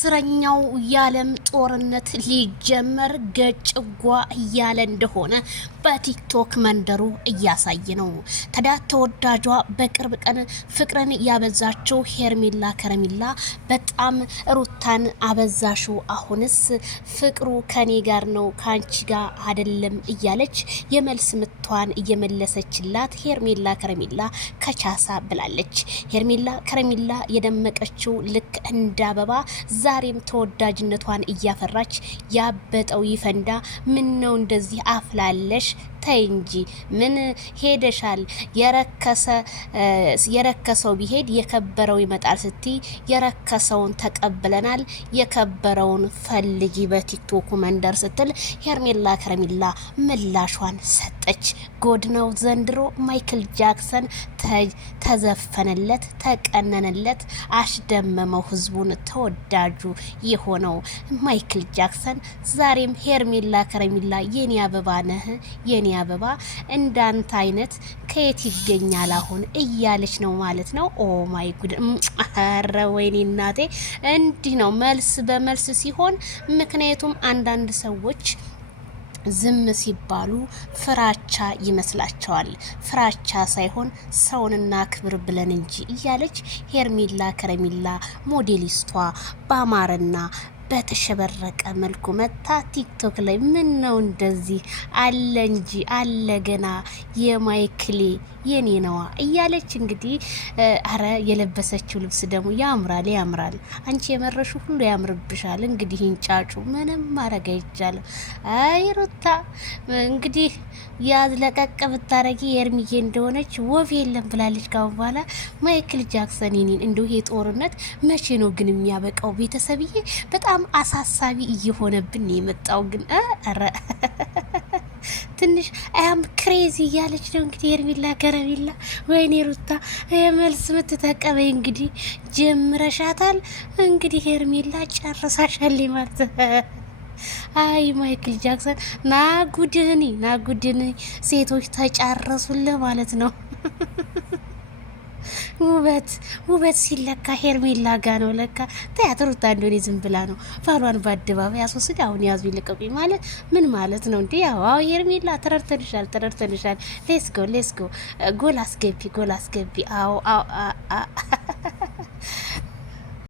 አስረኛው የዓለም ጦርነት ሊጀመር ገጭጓ እያለ እንደሆነ በቲክቶክ መንደሩ እያሳየ ነው። ታዲያ ተወዳጇ በቅርብ ቀን ፍቅርን ያበዛችው ሄርሜላ ከረሜላ በጣም ሩታን አበዛሹ፣ አሁንስ ፍቅሩ ከኔ ጋር ነው ካንቺ ጋር አይደለም እያለች የመልስ ምቷን እየመለሰችላት ሄርሜላ ከረሜላ ከቻሳ ብላለች። ሄርሜላ ከረሜላ የደመቀችው ልክ እንደ አበባ ዛሬም ተወዳጅነቷን እያፈራች ያበጠው ይፈንዳ። ምን ነው እንደዚህ አፍላለሽ? ተይ እንጂ ምን ሄደሻል? የረከሰው ቢሄድ የከበረው ይመጣል ስቲ የረከሰውን ተቀብለናል፣ የከበረውን ፈልጊ በቲክቶክ መንደር ስትል ሄርሜላ ከረሜላ ምላሿን ሰጠች። ጎድናው ዘንድሮ ማይክል ጃክሰን ተዘፈነለት፣ ተቀነነለት፣ አሽደመመው ህዝቡን። ተወዳጁ የሆነው ማይክል ጃክሰን ዛሬም ሄርሜላ ከረሜላ የኔ አበባ ነህ የኔ አበባ እንዳንተ አይነት ከየት ይገኛል አሁን እያለች ነው ማለት ነው። ኦ ማይ ጉድ! ኧረ ወይኔ እናቴ! እንዲህ ነው መልስ በመልስ ሲሆን። ምክንያቱም አንዳንድ ሰዎች ዝም ሲባሉ ፍራቻ ይመስላቸዋል። ፍራቻ ሳይሆን ሰውንና ክብር ብለን እንጂ እያለች ሄርሜላ ከረሜላ ሞዴሊስቷ ባማረና በተሸበረቀ መልኩ መታ ቲክቶክ ላይ ምን ነው እንደዚህ አለ እንጂ አለ ገና የማይክሌ የኔ ነዋ እያለች እንግዲህ አረ የለበሰችው ልብስ ደግሞ ያምራል። አንቺ የመረሹ ሁሉ ያምርብሻል። እንግዲህ እንጫጩ ምንም ማድረግ አይቻልም። አይ ሩታ እንግዲህ ያዝለቀቅ ብታረጊ የእርምዬ እንደሆነች ወፍ የለም ብላለች። ካሁን በኋላ ማይክል ጃክሰን የኔን እንደው ይሄ ጦርነት መቼ ነው ግን የሚያበቃው? ቤተሰብዬ በጣም አሳሳቢ እየሆነብን የመጣው ግን አረ ትንሽ አያም ክሬዚ እያለች ነው እንግዲህ ሄርሜላ ከረሜላ። ወይኔ ሩታ የመልስ ምትተቀበይ እንግዲህ ጀምረሻታል። እንግዲህ ሄርሜላ ጨርሳሻል ማለት አይ ማይክል ጃክሰን ናጉድህኒ ሴቶች ተጫረሱልህ ማለት ነው። ውበት ሲለካ ሄርሜላ ጋ ነው ለካ። ቲያትር ሩታ እንደሆነ ዝም ብላ ነው ባሏን በአደባባይ ያስወስድ። አሁን ያዙ ይልቀቁኝ ማለት ምን ማለት ነው እንዴ? ያው ሄርሜላ ተረድተንሻል። ሌስ ጎ ጎል አስገቢ። አዎ